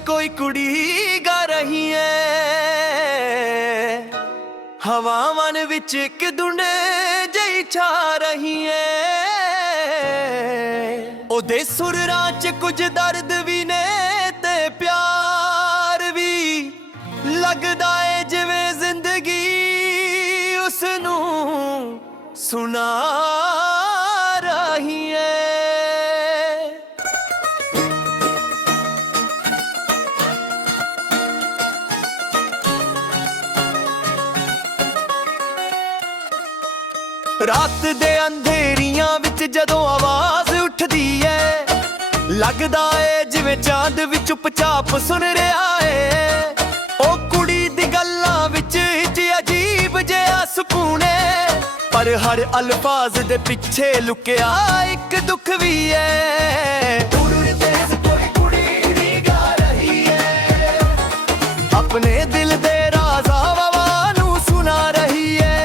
कोई कुड़ी गा रही है। हवावन विच एक दुने जई छा रही है। ओदे सुरां च कुछ दर्द भी ने ते प्यार भी लगदा है जिवें जिंदगी उसनू सुना रही है। रात दे अंधेरियां विच जदों आवाज उठदी है, लगदा है जिवें चांद भी चुपचाप सुन रहा है। ओ कुड़ी दी गल्लां विच अजीब जिहा सुकून है, पर हर अल्फाज दे पिछे लुकिया एक दुख भी है। अपने दिल दे राज हवा नू सुना रही है।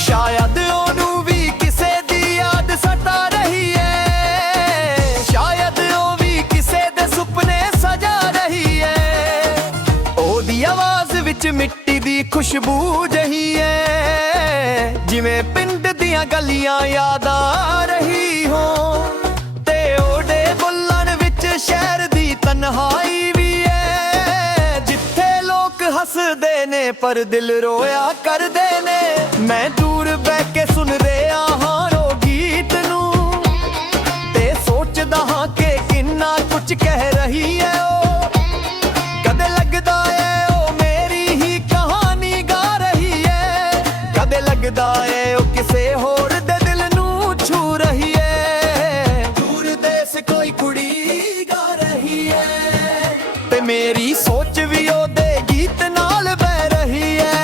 शायद ओनू भी किसे दी याद सता रही है। शायद ओ भी किसे दे सुपने सजा रही है। ओदी आवाज विच मिट्टी दी खुशबू जही है, जिवें पिंड दियां गलियां याद आ रही हो। ते ओडे बुल्लण विच शहर दी तन्हाई भी है, जिथे लोग हसदे ने पर दिल रोया करदे ने। मैं दूर बह के सुन रहा हां रो गीत नू, ते सोचदा हां के किन्ना कुछ कह रही है। ओ कदे लगदा है ओ मेरी ही कहानी गा रही है, कदे लगदा है ओ किसे होर दे दिल नू छू रही है। दूर देश कोई कुड़ी गा रही है, ते मेरी सोच भी ओदे गीत नाल बह रही है।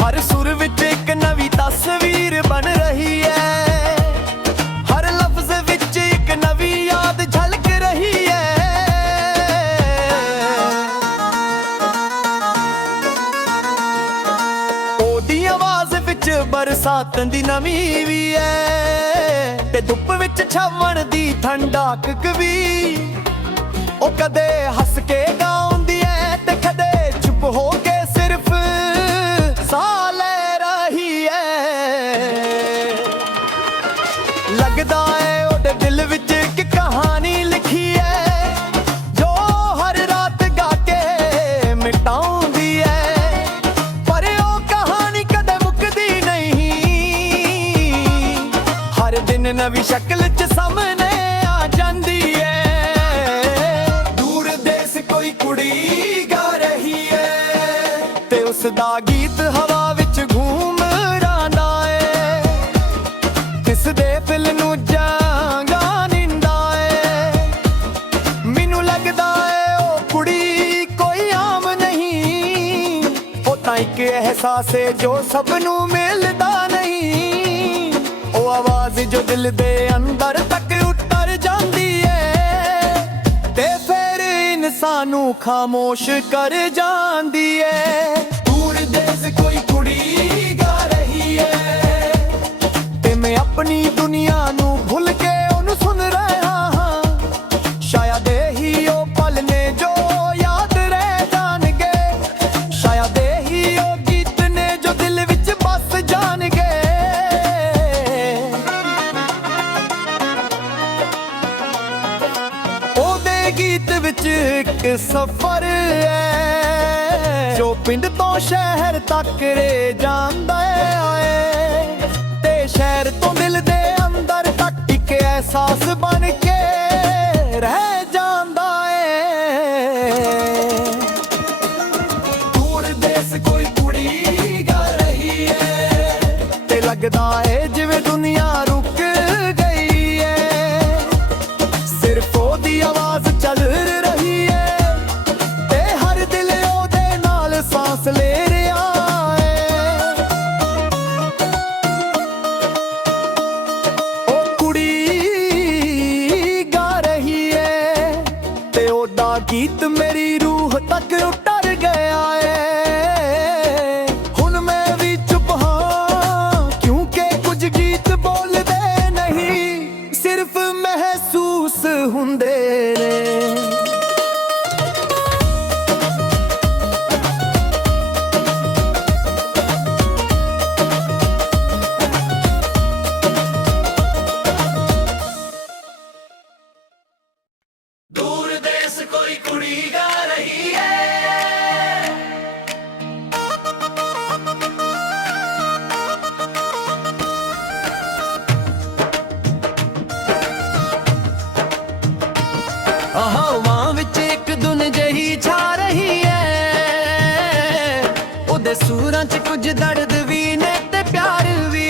हर सुर विच एक नवी तस्वीर बन रही है, हर लफ्ज विच एक नवी याद झलक रही है। ओदी आवाज विच बरसात दी नमी भी है, ते धुप विच छावण दी ठंडक भी। ओ कदे हस के गाउंदी है, ते कदे चुप हो के सिर्फ साह ले रही है। लगदा है ओदे दिल विच एक कहानी लिखी है, जो हर रात गा के मिटाउंदी है। पर ओ कहानी कदे मुकदी नहीं, हर दिन नवी शक्ल च सामने आ जांदी है। दूर देश कोई कुड़ी गा रही है, ते उसदा गीत हवा विच घूम रहा है। किस दे दिल नू जांगा निंदा है। मैनू लगदा है ओ कुड़ी कोई आम नहीं, ओ तां इक एहसास है जो सब नू मिलदा नहीं। ओ आवाज जो दिल दे अंदर तक उतर जांदी है, ते फिर इंसान नू खामोश कर जांदी है। दूर देश कोई कुड़ी गा रही है, ते मैं अपनी दुनिया नू भुल के ओनू सुन रहा हां। शायद ही ओ पल ने जो याद रह जाणगे, शायद ही ओ गीत ने जो दिल विच बस जाणगे। ओदे गीत विच एक सफर है, जो पिंड तो शहर तक रे जांदा है। ते शहर तो दिल दे अंदर तक एक एहसास बन के रह जांदा है। दूर देश कोई कुड़ी गा रही है, ते लगदा है जिवें दुनिया रुक गई है। सिर्फ ओदी आवाज चल रही है, ते हर दिल ओदे नाल सांस ले रहा है। ओ कुड़ी गा रही है, ते ओदा गीत मेरी रूह तक उतर गया है। हुण मैं भी चुप हां, क्योंकि कुछ गीत बोलदे नहीं, सिर्फ महसूस हुंदे ने। कोई कुड़ी गा रही है। ਹਵਾ ਵਿੱਚ ਇੱਕ ਧੁਨ ਜਿਹੀ ਛਾ ਰਹੀ ਹੈ, ਉਹਦੇ ਸੁਰਾਂ 'ਚ ਕੁਝ ਦਰਦ ਵੀ ਨੇ ਤੇ ਪਿਆਰ ਵੀ।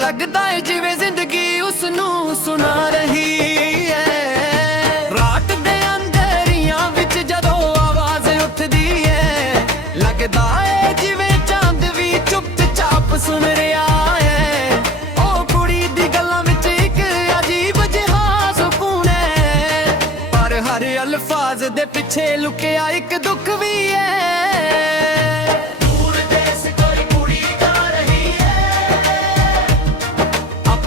ਲੱਗਦਾ ਏ ਜਿਵੇਂ ਜ਼ਿੰਦਗੀ ਉਸ ਨੂੰ ਸੁਣਾ ਰਹੀ ਹੈ। ਰਾਤ ਦੇ ਅੰਧੇਰੀਆਂ ਵਿੱਚ ਜਦੋਂ ਆਵਾਜ਼ ਉੱਠਦੀ ਹੈ, ਲੱਗਦਾ ਏ ਜਿਵੇਂ ਚਾਂਦ ਵੀ ਚੁੱਪ-ਚਾਪ ਸੁਣ ਰਿਹਾ ਹੈ। ਉਹ ਕੁੜੀ ਦੀ ਗੱਲਾਂ ਵਿੱਚ ਇੱਕ ਅਜੀਬ ਜਿਹਾ ਸਕੂਨ ਹੈ, ਪਰ ਹਰ ਅਲਫਾਜ਼ ਦੇ ਪਿੱਛੇ ਲੁਕਿਆ ਇੱਕ ਦੁੱਖ ਵੀ ਹੈ।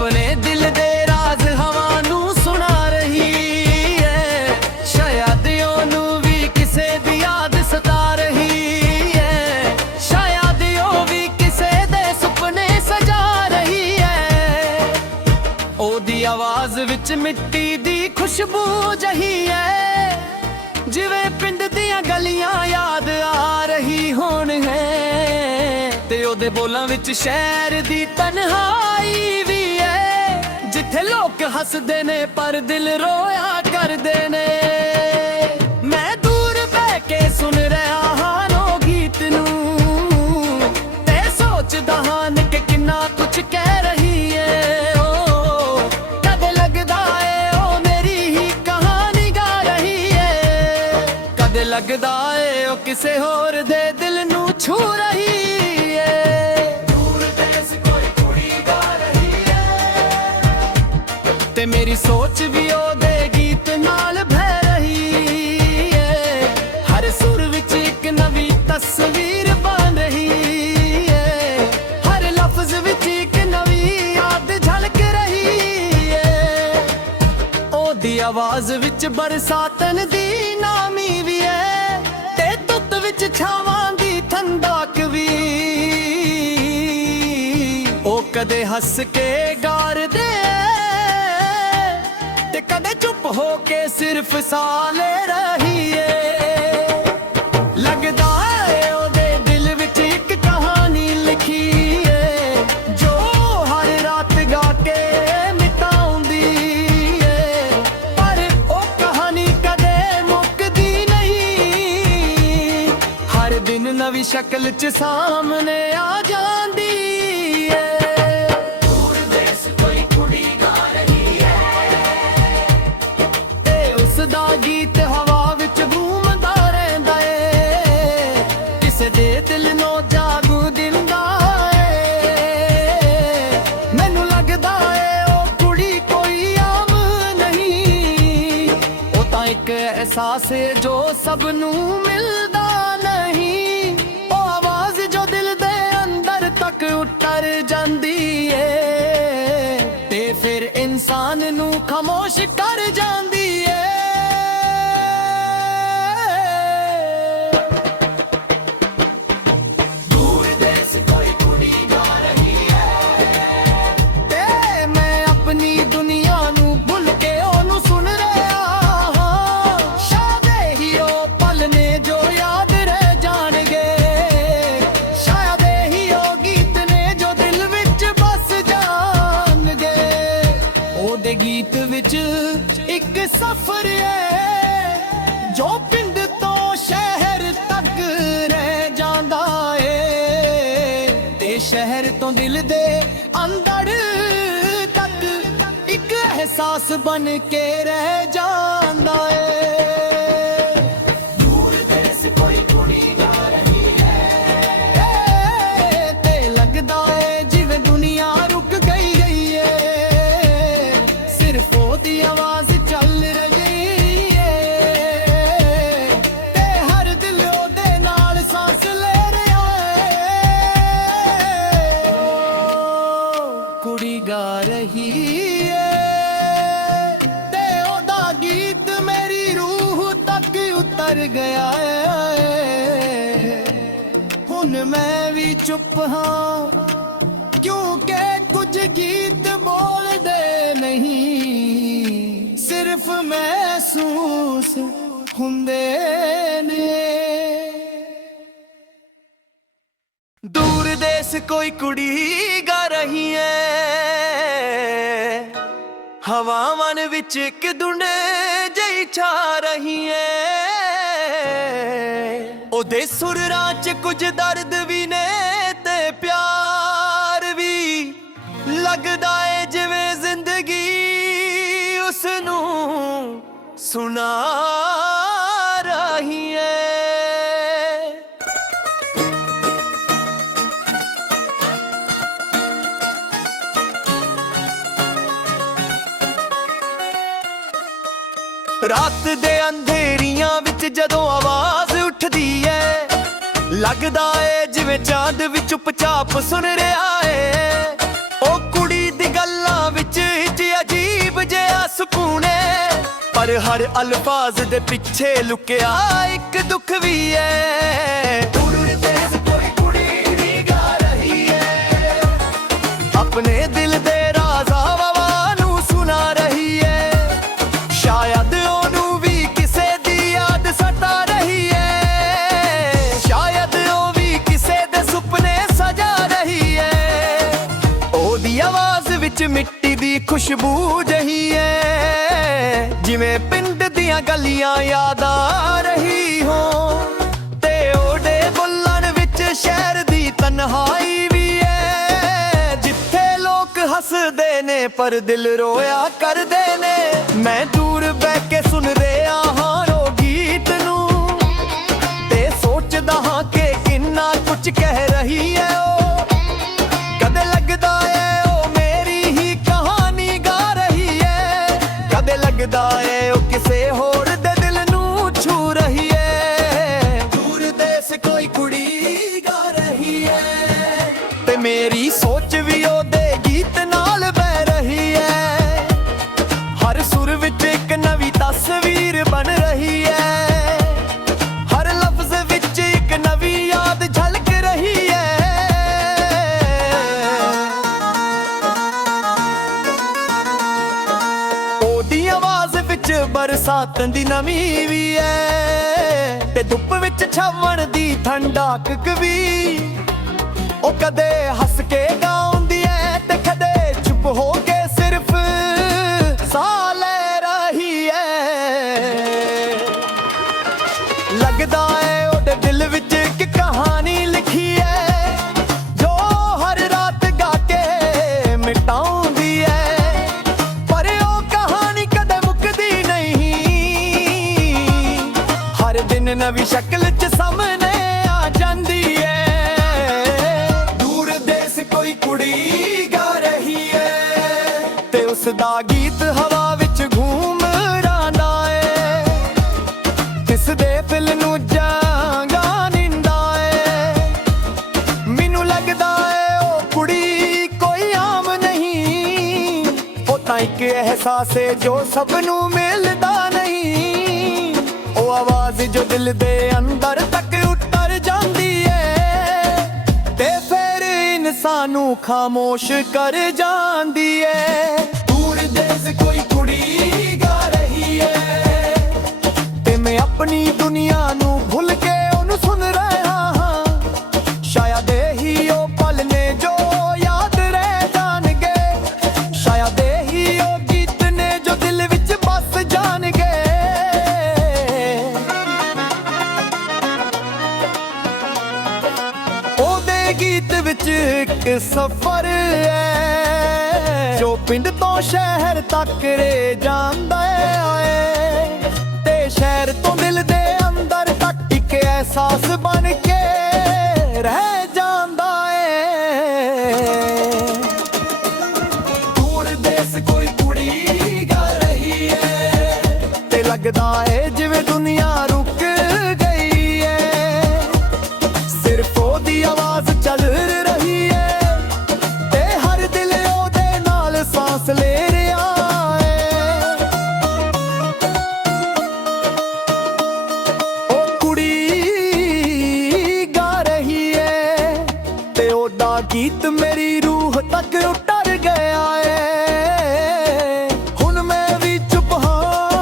अपने दिल दे राज हवा नू सुना रही है, शायद ओनू भी किसे दी याद सता रही है, शायद ओ भी किसे दे सुपने सजा रही है। ओदी आवाज विच मिट्टी दी खुशबू जही है, जिवें पिंड दियां गलियां याद आ रही होण है, ते ओदे बोलां विच शहर दी तन्हाई भी है, जिथे लोग हसदे ने पर दिल रोया करदे ने। मैं दूर बह के सुन रहा हां नो गीत नू, ते सोचदा हां कि किन्ना कुछ कह रही है। ओ कदे लगदा है ओ मेरी ही कहानी गा रही है, कदे लगदा है ओ किसे होर दे दिल नू छू रही है। ते मेरी सोच भी ओदे गीत नाल बह रही है, हर सुर विच एक नवी तस्वीर बन रही है, हर लफ्ज विच एक नवी याद झलक रही है। ओदी आवाज विच बरसातन दी नामी भी है, ते धुत विच छावां दी ठंडक भी। ओ कदे हस के गार दे ते कदे चुप हो के सिर्फ साह ले रही है। लगदा है ओदे दिल विच एक कहानी लिखी है, जो हर रात गा के मिटाउंदी है, पर ओ कहानी कदे मुकदी नहीं, हर दिन नवी शक्ल च सामने आ जांदी है। ਦਾ ਗੀਤ ਹਵਾ ਵਿੱਚ ਘੂਮਦਾ ਰਹਿੰਦਾ ਏ, ਕਿਸੇ ਦੇ ਦਿਲ ਨੂੰ ਜਾਗੂ ਦਿੰਦਾ ਏ। ਮੈਨੂੰ ਲੱਗਦਾ ਏ ਉਹ ਕੁੜੀ ਕੋਈ ਆਮ ਨਹੀਂ, ਉਹ ਤਾਂ ਇੱਕ ਅਹਿਸਾਸ ਏ ਜੋ ਸਭ ਨੂੰ ਮਿਲਦਾ ਨਹੀਂ। ਉਹ ਆਵਾਜ਼ ਜੋ ਦਿਲ ਦੇ ਅੰਦਰ ਤੱਕ ਉਤਰ ਜਾਂਦੀ ਏ, ਤੇ ਫਿਰ ਇਨਸਾਨ ਨੂੰ ਖਾਮੋਸ਼ ਕਰ ਜਾਂਦੀ ਏ। ਗੀਤ ਵਿੱਚ ਇੱਕ ਸਫ਼ਰ ਏ, ਜੋ ਪਿੰਡ ਤੋਂ ਸ਼ਹਿਰ ਤੱਕ ਰਹਿ ਜਾਂਦਾ ਏ, ਤੇ ਸ਼ਹਿਰ ਤੋਂ ਦਿਲ ਦੇ ਅੰਦਰ ਤੱਕ ਇੱਕ ਅਹਿਸਾਸ ਬਣ ਕੇ ਰਹਿ ਜਾਂਦਾ ਏ। ਗਾ ਰਹੀ ਏ ਤੇ ਉਹਦਾ ਗੀਤ ਮੇਰੀ ਰੂਹ ਤੱਕ ਉਤਰ ਗਿਆ ਏ। ਹੁਣ ਮੈਂ ਵੀ ਚੁੱਪ ਹਾਂ ਕਿਉਂਕਿ ਕੁਝ ਗੀਤ ਬੋਲਦੇ ਨਹੀਂ, ਸਿਰਫ ਸਿਰਫ ਮਹਿਸੂਸ ਹੁੰਦੇ ਨੇ। ਦੂਰ ਦੇਸ ਕੋਈ ਕੁੜੀ ਗਾ ਰਹੀ ਐ, ਹਵਾਵਾਂ ਵਿੱਚ ਇੱਕ ਧੁੰਦ ਜਿਹੀ ਛਾ ਰਹੀ ਐ। ਉਹਦੇ ਸੁਰਾਂ 'ਚ ਕੁਝ ਦਰਦ ਵੀ ਨੇ ਤੇ ਪਿਆਰ ਵੀ, ਲੱਗਦਾ ਏ ਜਿਵੇਂ ਜ਼ਿੰਦਗੀ ਉਸ ਨੂੰ ਸੁਣਾ ਰਹੀ ਏ। ਰਾਤ ਦੇ ਅੰਧੇਰੀਆਂ ਵਿੱਚ ਜਦੋਂ ਆਵਾਜ਼ ਉੱਠਦੀ ਏ, ਲੱਗਦਾ ਏ ਜਿਵੇਂ ਚਾਂਦ ਵੀ ਚੁੱਪਚਾਪ ਸੁਣ ਰਿਹਾ ਏ। ਉਹ ਕੁੜੀ ਦੀ ਗੱਲਾਂ ਵਿੱਚ ਅਜੀਬ ਜਿਹਾ ਸਕੂਨ ਏ, ਪਰ ਹਰ ਅਲਫਾਜ਼ ਦੇ ਪਿੱਛੇ ਲੁਕਿਆ ਇੱਕ ਦੁੱਖ ਵੀ ਏ। ਦੂਰ ਦੇਸ ਕੋਈ ਕੁੜੀ ਵੀ ਗਾ ਰਹੀ ਏ, ਆਪਣੇ ਦਿਲ ਦੇ ਰਾਜ਼ ਹਵਾ ਨੂੰ ਸੁਣਾ ਰਹੀ ਏ। ਸ਼ਾਇਦ ਉਹਨੂੰ ਵੀ ਕਿਸੇ ਦੀ ਯਾਦ ਸਤਾ ਰਹੀ ਏ, ਸ਼ਾਇਦ ਉਹ ਵੀ ਕਿਸੇ ਦੇ ਸੁਪਨੇ ਸਜਾ ਰਹੀ ਏ। ਉਹਦੀ ਆਵਾਜ਼ ਵਿੱਚ ਮਿੱਟੀ ਦੀ ਖੁਸ਼ਬੂ ਜਹੀ ਏ, ਜਿਵੇਂ ਪਿੰਡ ਦੀਆਂ ਗਲੀਆਂ ਯਾਦ ਆ ਰਹੀ ਹੋ। ਤੇ ਉਹਦੇ ਬੁੱਲਣ ਵਿੱਚ ਸ਼ਹਿਰ ਦੀ ਤਨਹਾਈ ਵੀ ਏ, ਜਿੱਥੇ ਲੋਕ ਹੱਸਦੇ ਨੇ ਪਰ ਦਿਲ ਰੋਇਆ ਕਰਦੇ ਨੇ। ਮੈਂ ਦੂਰ ਬਹਿ ਕੇ ਸੁਣ ਰਿਹਾ ਹਾਂ ਉਹ ਗੀਤ ਨੂੰ, ਤੇ ਸੋਚਦਾ ਹਾਂ ਕਿ ਕਿੰਨਾ ਕੁਝ ਕਹਿ ਰਹੀ ਹੈ ਉਹ। ਕਦੇ ਲੱਗਦਾ ਏ ਉਹ ਮੇਰੀ ਹੀ ਕਹਾਣੀ ਗਾ ਰਹੀ ਏ, ਕਦੇ ਲੱਗਦਾ ਏ ਉਹ ਕਿਸੇ ਹੋਰ ਦੇ ਦਿਲ ਨੂੰ ਛੂ ਰਹੀ ਏ। ਦੂਰ ਦੇਸ ਕੋਈ ਕੁੜੀ ਗਾ ਰਹੀ ਏ, ਤੇ ਮੇਰੀ ਸੋਚ ਵੀ ਉਹਦੇ ਗੀਤ ਨਾਲ ਬਹਿ ਰਹੀ ਏ। ਹਰ ਸੁਰ ਵਿੱਚ ਇੱਕ ਨਵੀਂ ਤਸਵੀਰ ਬਣ ਰਹੀ ਏ, ਹਰ ਲਫ਼ਜ਼ ਵਿੱਚ ਇੱਕ ਨਵੀਂ ਯਾਦ ਝਲਕ ਰਹੀ ਏ। ਉਹਦੀ ਆਵਾਜ਼ ਵਿੱਚ ਬਰਸਾਤ ਦੀ ਨਮੀ ਵੀ ਏ, ਤੇ ਧੁੱਪ ਵਿੱਚ ਛਾਵਣ ਦੀ ਠੰਡਕ ਵੀ। ਉਹ ਕਦੇ ਹੱਸ ਕੇ ਗਾਉਂਦੀ ਏ ਤੇ ਕਦੇ ਚੁੱਪ ਹੋ ਕੇ ਸਿਰਫ ਸਾਹ ਲੈ ਰਹੀ ਏ। ਲੱਗਦਾ ਏ ਉਹਦੇ ਦਿਲ ਵਿੱਚ ਇੱਕ ਕਹਾਣੀ ਲਿਖੀ ਏ, ਜੋ ਹਰ ਰਾਤ ਗਾ ਕੇ ਮਿਟਾਉਂਦੀ ਏ। ਪਰ ਉਹ ਕਹਾਣੀ ਕਦੇ ਮੁੱਕਦੀ ਨਹੀਂ, ਹਰ ਦਿਨ ਨਵੀਂ ਸ਼ਕਲ 'ਚ ਸਾਹਮਣੇ ਆ ਜਾਂਦੀ ਏ। ਕੋਈ ਕੁੜੀ ਗਾ ਰਹੀ ਏ, ਤੇ ਉਸ ਦਾ ਗੀਤ ਹਵਾ ਵਿੱਚ ਘੂਮ ਰਾਂਦਾ ਏ। ਕਿਸ ਦੇ ਦਿਲ ਨੂੰ ਜਾਂਗਾ ਨਿੰਦਾ ਏ। ਮੈਨੂੰ ਲੱਗਦਾ ਏ ਉਹ ਕੁੜੀ ਕੋਈ ਆਮ ਨਹੀਂ, ਉਹ ਤਾਂ ਇੱਕ ਅਹਿਸਾਸ ਏ ਜੋ ਸਭ ਨੂੰ ਮਿਲਦਾ ਨਹੀਂ। ਉਹ ਆਵਾਜ਼ ਜੋ ਦਿਲ ਦੇ ਅੰਦਰ ਤੱਕ ਉਤਰ ਜਾਂਦੀ ਏ, ਤੇ ਫਿਰ ਸਾਨੂੰ ਖਾਮੋਸ਼ ਕਰ ਜਾਂਦੀ ਏ। ਦੂਰ ਦੇਸ ਕੋਈ ਕੁੜੀ ਗਾ ਰਹੀ ਏ, ਤੇ ਮੈਂ ਆਪਣੀ ਦੁਨੀਆ ਨੂੰ ਭੁੱਲ ਕੇ ਉਹਨੂੰ ਸੁਣ ਰਿਹਾ ਹਾਂ। ਸ਼ਾਇਦ ਇਹੀ ਉਹ ਪਲ ਨੇ ਜੋ ਯਾਦ ਰਹਿ ਜਾਣਗੇ, ਸ਼ਾਇਦ ਇਹੀ ਉਹ ਗੀਤ ਨੇ ਜੋ ਦਿਲ ਵਿੱਚ ਬਸ ਜਾਣਗੇ। ਉਹਦੇ ਗੀਤ ਵਿੱਚ ਇੱਕ ਸਫ਼ਰ ਏ, ਜੋ ਪਿੰਡ ਤੋਂ ਸ਼ਹਿਰ ਤੱਕ ਰੇ ਜਾਂਦਾ ਏ, ਤੇ ਸ਼ਹਿਰ ਤੋਂ ਦਿਲ ਦੇ ਅੰਦਰ ਤੱਕ ਇੱਕ ਅਹਿਸਾਸ ਬਣ ਕੇ ਰਹਿ ਜਾਂਦਾ ਏ। ਦੂਰ ਦੇਸ ਕੋਈ ਕੁੜੀ ਗਾ ਰਹੀ ਏ, ਤੇ ਲੱਗਦਾ ਏ ਜਿਵੇਂ ਦੁਨੀਆ ਰੁਕ ਗਈ ਏ। ਸਿਰਫ ਉਹਦੀ ਆਵਾਜ਼ ਚੱਲ ਰਹੀ ਏ, ਤੇ ਹਰ ਦਿਲ ਉਹਦੇ ਨਾਲ ਸਾਂਸ ਲੈ ਰਿਹਾ ਏ। ਉਹ ਕੁੜੀ ਗਾ ਰਹੀ ਏ, ਤੇ ਉਹਦਾ ਗੀਤ ਮੇਰੀ ਰੂਹ ਤੱਕ ਉਤਰ ਗਿਆ ਏ। ਹੁਣ ਮੈਂ ਵੀ ਚੁੱਪ ਹਾਂ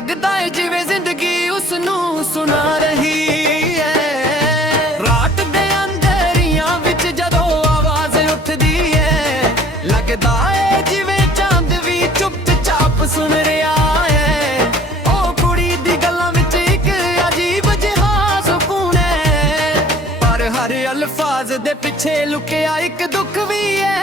ਲੱਗਦਾ ਏ ਜਿਵੇਂ ਜ਼ਿੰਦਗੀ ਉਸ ਨੂੰ ਸੁਣਾ ਰਹੀ ਹੈ। ਰਾਤ ਦੇ ਅੰਧੇਰੀਆਂ ਵਿੱਚ ਜਦੋਂ ਆਵਾਜ਼ ਉੱਠਦੀ ਏ, ਲੱਗਦਾ ਏ ਜਿਵੇਂ ਚਾਂਦ ਵੀ ਚੁੱਪ-ਚਾਪ ਸੁਣ ਰਿਹਾ ਹੈ। ਉਹ ਕੁੜੀ ਦੀ ਗੱਲਾਂ ਵਿੱਚ ਇੱਕ ਅਜੀਬ ਜਿਹਾ ਸਕੂਨ ਹੈ, ਪਰ ਹਰ ਅਲਫਾਜ਼ ਦੇ ਪਿੱਛੇ ਲੁਕਿਆ ਇੱਕ ਦੁੱਖ ਵੀ ਹੈ।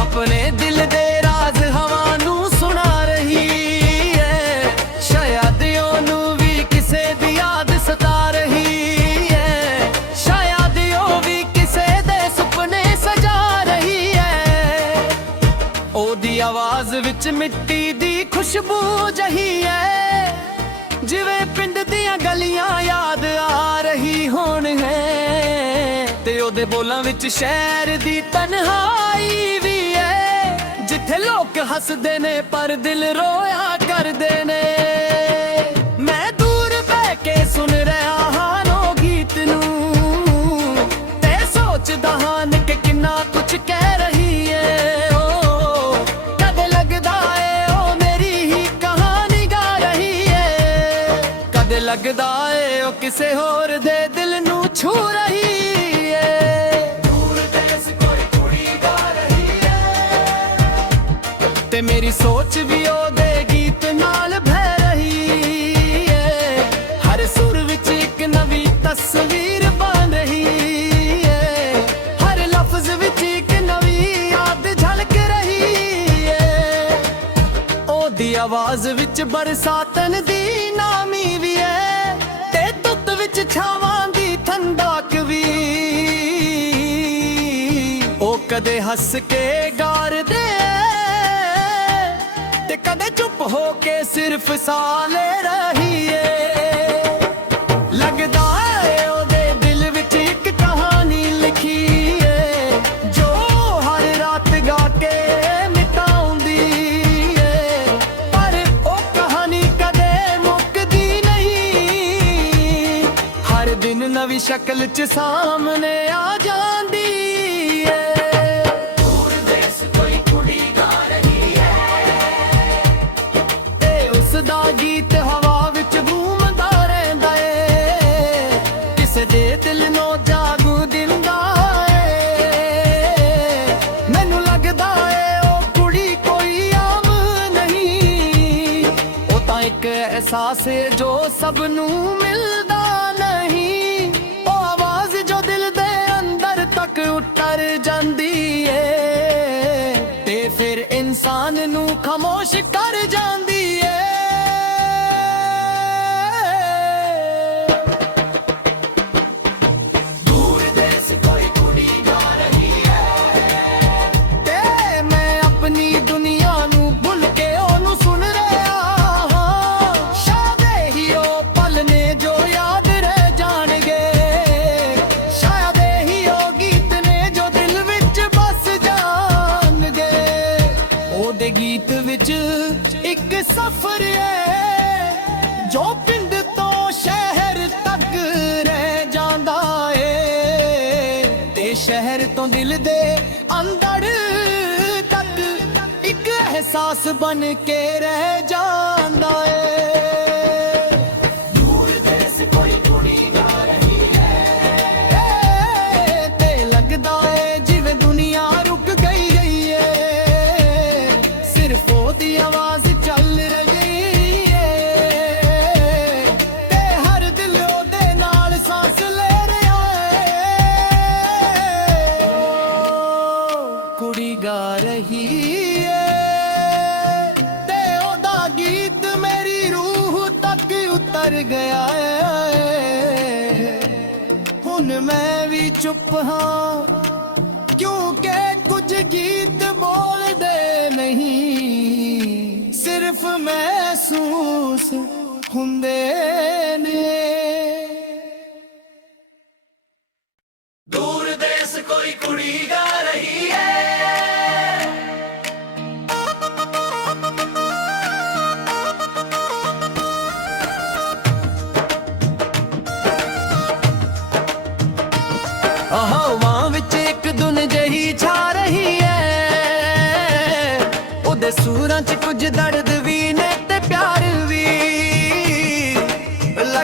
ਆਪਣੇ ਦਿਲ ਦੇ ਰਾਜ਼ ਹਵਾ ਨੂੰ ਸੁਣਾ ਰਹੀ ਹੈ, ਸ਼ਾਇਦ ਉਹਨੂੰ ਵੀ ਕਿਸੇ ਦੀ ਯਾਦ ਸਤਾ ਰਹੀ ਹੈ, ਸ਼ਾਇਦ ਉਹ ਵੀ ਕਿਸੇ ਦੇ ਸੁਪਨੇ ਸਜਾ ਰਹੀ ਹੈ। ਉਹਦੀ ਆਵਾਜ਼ ਵਿੱਚ ਮਿੱਟੀ ਦੀ ਖੁਸ਼ਬੂ ਜਹੀ ਹੈ, ਜਿਵੇਂ ਪਿੰਡ ਦੀਆਂ ਗਲੀਆਂ ਯਾਦ ਆ ਰਹੀ ਹੋਣ ਹੈ। ਤੇ ਉਹਦੇ ਬੋਲਾਂ ਵਿੱਚ ਸ਼ਹਿਰ ਦੀ ਤਨਹਾਈ ਵੀ ਹੈ, ਜਿੱਥੇ ਲੋਕ ਹੱਸਦੇ ਨੇ ਪਰ ਦਿਲ ਰੋਇਆ ਕਰਦੇ ਨੇ। ਮੈਂ ਦੂਰ ਬਹਿ ਕੇ ਸੁਣ ਰਿਹਾ ਹਾਂ ਉਹ ਗੀਤ ਨੂੰ, ਤੇ ਸੋਚਦਾ ਹਾਂ ਕਿ ਕਿੰਨਾ ਕੁਝ ਕਹਿ ਰਹੀ ਏ ਉਹ। ਕਦੇ ਲੱਗਦਾ ਏ ਉਹ ਮੇਰੀ ਹੀ ਕਹਾਣੀ ਗਾ ਰਹੀ ਏ, ਕਦੇ ਲੱਗਦਾ ਏ ਉਹ ਕਿਸੇ ਹੋਰ ਦੇ ਦਿਲ ਨੂੰ ਛੂ ਰਹੀ ਏ। ਤੇ ਮੇਰੀ ਸੋਚ ਵੀ ਉਹਦੇ ਗੀਤ ਨਾਲ ਭੈ ਰਹੀ ਏ, ਹਰ ਸੁਰ ਵਿੱਚ ਇੱਕ ਨਵੀਂ ਤਸਵੀਰ ਬਣ ਰਹੀ ਏ, ਹਰ ਲਫ਼ਜ਼ ਵਿੱਚ ਇੱਕ ਨਵੀਂ ਯਾਦ ਝਲਕ ਰਹੀ ਏ। ਉਹਦੀ ਆਵਾਜ਼ ਵਿੱਚ ਬਰਸਾਤਨ ਦੀ ਨਾਮੀ ਵੀ ਹੈ, ਤੇ ਧੁੱਪ ਵਿੱਚ ਛਾਵਾਂ ਦੀ ਠੰਡਕ ਵੀ। ਉਹ ਕਦੇ ਹੱਸ ਕੇ ਗਾਰਦੇ ਤੇ ਕਦੇ ਚੁੱਪ ਹੋ ਕੇ ਸਿਰਫ ਸਾਹ ਲੈ ਰਹੀ ਏ। ਲੱਗਦਾ ਏ ਉਹਦੇ ਦਿਲ ਵਿੱਚ ਇੱਕ ਕਹਾਣੀ ਲਿਖੀ ਏ, ਜੋ ਹਰ ਰਾਤ ਗਾ ਕੇ ਮਿਟਾਉਂਦੀ ਏ, ਪਰ ਉਹ ਕਹਾਣੀ ਕਦੇ ਮੁੱਕਦੀ ਨਹੀਂ, ਹਰ ਦਿਨ ਨਵੀਂ ਸ਼ਕਲ 'ਚ ਸਾਹਮਣੇ ਆ ਜਾਂਦੀ ਏ। ਦਾ ਗੀਤ ਹਵਾ ਵਿੱਚ ਘੂਮਦਾ ਰਹਿੰਦਾ ਏ, ਕਿਸੇ ਦੇ ਦਿਲ ਨੂੰ ਜਾਗੂ ਦਿੰਦਾ ਏ। ਮੈਨੂੰ ਲੱਗਦਾ ਏ ਉਹ ਕੁੜੀ ਕੋਈ ਆਮ ਨਹੀਂ, ਉਹ ਤਾਂ ਇੱਕ ਅਹਿਸਾਸ ਏ ਜੋ ਸਭ ਨੂੰ ਮਿਲਦਾ ਨਹੀਂ। ਉਹ ਆਵਾਜ਼ ਜੋ ਦਿਲ ਦੇ ਅੰਦਰ ਤੱਕ ਉਤਰ ਜਾਂਦੀ ਏ, ਤੇ ਫਿਰ ਇਨਸਾਨ ਨੂੰ ਖਾਮੋਸ਼ ਕਰ ਜਾਂਦੀ ਏ। ਗੀਤ ਵਿੱਚ ਇੱਕ ਸਫ਼ਰ ਏ, ਜੋ ਪਿੰਡ ਤੋਂ ਸ਼ਹਿਰ ਤੱਕ ਰਹਿ ਜਾਂਦਾ ਏ, ਤੇ ਸ਼ਹਿਰ ਤੋਂ ਦਿਲ ਦੇ ਅੰਦਰ ਤੱਕ ਇੱਕ ਅਹਿਸਾਸ ਬਣ ਕੇ ਰਹਿ ਜਾਂਦਾ ਏ। ਦੂਰ ਦੇਸ ਕੋਈ ਕੁੜੀ ਗਾ ਰਹੀ ਹੈ, ਤੇ ਲੱਗਦਾ ਏ ਜਿਵੇਂ ਦੁਨੀਆ ਰੁਕ ਗਈ ਏ, ਉਹਦੀ ਆਵਾਜ਼ ਚੱਲ ਰਹੀ ਏ, ਤੇ ਹਰ ਦਿਲ ਉਹਦੇ ਨਾਲ ਸਾਂਸ ਲੈ ਰਿਹਾ ਏ। ਕੁੜੀ ਗਾ ਰਹੀ ਏ, ਤੇ ਉਹਦਾ ਗੀਤ ਮੇਰੀ ਰੂਹ ਤੱਕ ਉਤਰ ਗਿਆ ਏ। ਹੁਣ ਮੈਂ ਵੀ ਚੁੱਪ ਹਾਂ, ਕਿਉਂਕਿ ਕੁਝ ਗੀਤ ਬੋਲਦੇ ਨਹੀਂ, ਸਿਰਫ ਮਹਿਸੂਸ ਹੁੰਦੇ ਨੇ। ਦੂਰ ਦੇਸ ਕੋਈ ਕੁੜੀ ਗਾ ਰਹੀ ਹੈ, ਹਵਾ ਵਿੱਚ ਇੱਕ ਧੁਨ ਜਹੀ ਛਾ ਰਹੀ ਹੈ,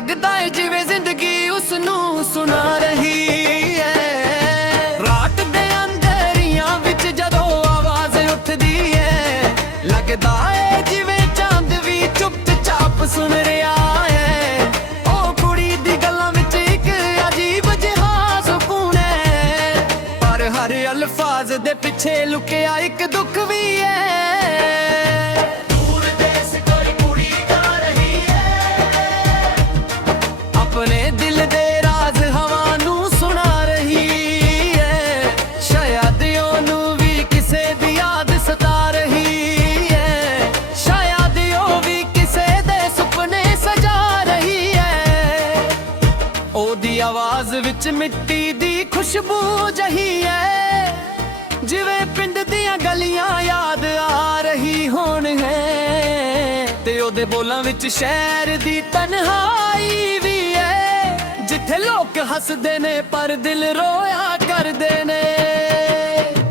ਲੱਗਦਾ ਏ ਜਿਵੇਂ ਜ਼ਿੰਦਗੀ ਉਸ ਨੂੰ ਸੁਣਾ ਰਹੀ ਹੈ। ਰਾਤ ਦੇ ਅੰਧੇਰੀਆਂ ਵਿੱਚ ਜਦੋਂ ਆਵਾਜ਼ ਉੱਠਦੀ ਹੈ, ਲੱਗਦਾ ਏ ਜਿਵੇਂ ਚਾਂਦ ਵੀ ਚੁੱਪ-ਚਾਪ ਸੁਣ ਰਿਹਾ ਹੈ। ਉਹ ਕੁੜੀ ਦੀ ਗੱਲਾਂ ਵਿੱਚ ਇੱਕ ਅਜੀਬ ਜਿਹਾ ਸਕੂਨ ਹੈ, ਪਰ ਹਰ ਅਲਫਾਜ਼ ਦੇ ਪਿੱਛੇ ਲੁਕਿਆ ਇੱਕ ਦੁੱਖ ਵੀ ਹੈ। ਆਪਣੇ ਦਿਲ ਦੇ ਰਾਜ਼ ਹਵਾ ਨੂੰ ਸੁਣਾ ਰਹੀ ਹੈ, ਸ਼ਾਇਦ ਉਹਨੂੰ ਵੀ ਕਿਸੇ ਦੀ ਯਾਦ ਸਤਾ ਰਹੀ ਹੈ, ਸ਼ਾਇਦ ਉਹ ਵੀ ਕਿਸੇ ਦੇ ਸੁਪਨੇ ਸਜਾ ਰਹੀ ਹੈ। ਉਹਦੀ ਆਵਾਜ਼ ਵਿੱਚ ਮਿੱਟੀ ਦੀ ਖੁਸ਼ਬੂ ਜਹੀ ਹੈ, ਜਿਵੇਂ ਪਿੰਡ ਦੀਆਂ ਗਲੀਆਂ ਯਾਦ ਆ ਰਹੀ ਹੋਣ ਹੈ। ਤੇ ਉਹਦੇ ਬੋਲਾਂ ਵਿੱਚ ਸ਼ਹਿਰ ਦੀ ਤਨਹਾਈ ਵੀ ਹੈ, ਜਿੱਥੇ ਲੋਕ ਹੱਸਦੇ ਨੇ ਪਰ ਦਿਲ ਰੋਇਆ ਕਰਦੇ ਨੇ।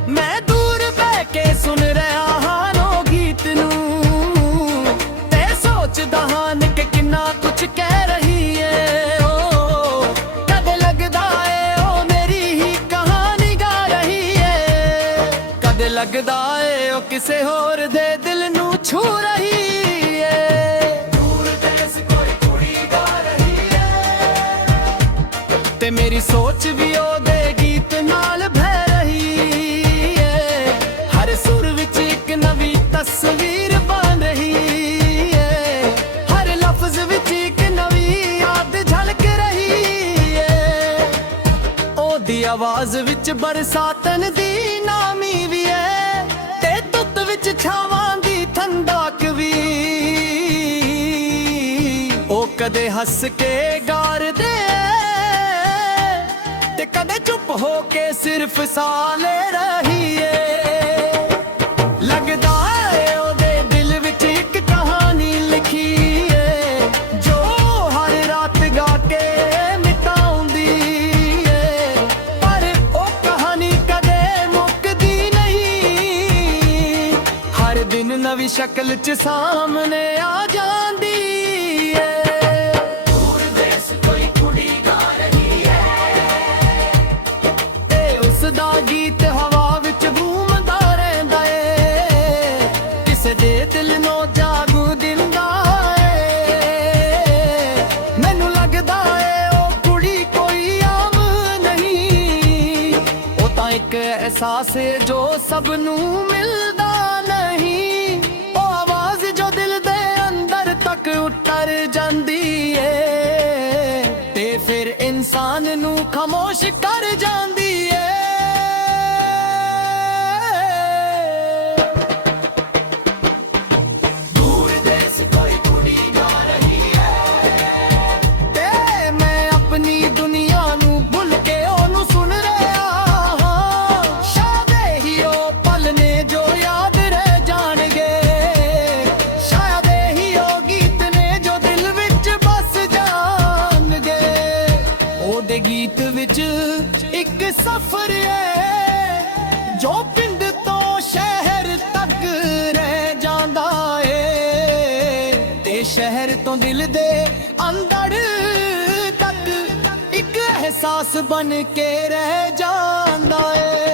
ਮੈਂ ਦੂਰ ਬਹਿ ਕੇ ਸੁਣ ਰਿਹਾ ਹਾਂ ਉਹ ਗੀਤ ਨੂੰ, ਤੇ ਸੋਚਦਾ ਹਾਂ ਕਿ ਕਿੰਨਾ ਕੁਝ ਕਹਿ ਰਹੀ ਹੈ। ਉਹ ਕਦੇ ਲੱਗਦਾ ਏ ਉਹ ਮੇਰੀ ਹੀ ਕਹਾਣੀ ਗਾ ਰਹੀ ਹੈ, ਕਦੇ ਲੱਗਦਾ ਏ ਉਹ ਕਿਸੇ ਹੋਰ ਦੇ ਦਿਲ ਨੂੰ ਛੂ ਰਹੀ ਹੈ। ਦੂਰ ਦੇਸ ਕੋਈ ਕੁੜੀ ਗਾ ਰਹੀ ਹੈ, ਤੇ ਮੇਰੀ ਸੋਚ ਵੀ ਉਹਦੇ ਗੀਤ ਨਾਲ ਭਰ ਰਹੀ ਹੈ। ਹਰ ਸੁਰ ਵਿੱਚ ਇੱਕ ਨਵੀਂ ਤਸਵੀਰ ਬਣ ਰਹੀ ਹੈ, ਹਰ ਲਫ਼ਜ਼ ਵਿੱਚ ਇੱਕ ਨਵੀਂ ਯਾਦ ਝਲਕ ਰਹੀ ਹੈ। ਉਹਦੀ ਆਵਾਜ਼ ਵਿੱਚ ਬਰਸਾਤਨ ਦੀ ਨਾਮੀ ਵੀ ਹੈ, ਤੇ ਧੁੱਪ ਵਿੱਚ ਛਾਵਾਂ ਦੀ ਠੰਡਕ ਵੀ। ਉਹ ਕਦੇ ਹੱਸ ਕੇ ਗਾਰਦੇ ਤੇ ਕਦੇ ਚੁੱਪ ਹੋ ਕੇ ਸਿਰਫ ਸਾਹ ਲੈ ਰਹੀ ਏ। ਲੱਗਦਾ ਏ ਉਹਦੇ ਦਿਲ ਵਿੱਚ ਇੱਕ ਕਹਾਣੀ ਲਿਖੀ ਏ, ਜੋ ਹਰ ਰਾਤ ਗਾ ਕੇ ਮਿਟਾਉਂਦੀ ਏ। ਪਰ ਉਹ ਕਹਾਣੀ ਕਦੇ ਮੁੱਕਦੀ ਨਹੀਂ, ਹਰ ਦਿਨ ਨਵੀਂ ਸ਼ਕਲ 'ਚ ਸਾਹਮਣੇ ਆ ਜਾਂਦੀ ਏ। ਦਾ ਗੀਤ ਹਵਾ ਵਿੱਚ ਘੂਮਦਾ ਰਹਿੰਦਾ ਏ, ਕਿਸੇ ਦੇ ਦਿਲ ਨੂੰ ਜਾਗੂ ਦਿੰਦਾ ਏ। ਮੈਨੂੰ ਲੱਗਦਾ ਏ ਉਹ ਕੁੜੀ ਕੋਈ ਆਮ ਨਹੀਂ, ਉਹ ਤਾਂ ਇੱਕ ਅਹਿਸਾਸ ਏ ਜੋ ਸਭ ਨੂੰ ਮਿਲਦਾ ਨਹੀਂ। ਉਹ ਆਵਾਜ਼ ਜੋ ਦਿਲ ਦੇ ਅੰਦਰ ਤੱਕ ਉਤਰ ਜਾਂਦੀ ਏ, ਤੇ ਫਿਰ ਇਨਸਾਨ ਨੂੰ ਖਾਮੋਸ਼ ਕਰ ਜਾਂਦੀ ਏ। ਉਹਦੇ ਗੀਤ ਵਿੱਚ ਇੱਕ ਸਫ਼ਰ ਏ, ਜੋ ਪਿੰਡ ਤੋਂ ਸ਼ਹਿਰ ਤੱਕ ਰਹਿ ਜਾਂਦਾ ਏ, ਤੇ ਸ਼ਹਿਰ ਤੋਂ ਦਿਲ ਦੇ ਅੰਦਰ ਤੱਕ ਇੱਕ ਅਹਿਸਾਸ ਬਣ ਕੇ ਰਹਿ ਜਾਂਦਾ ਏ।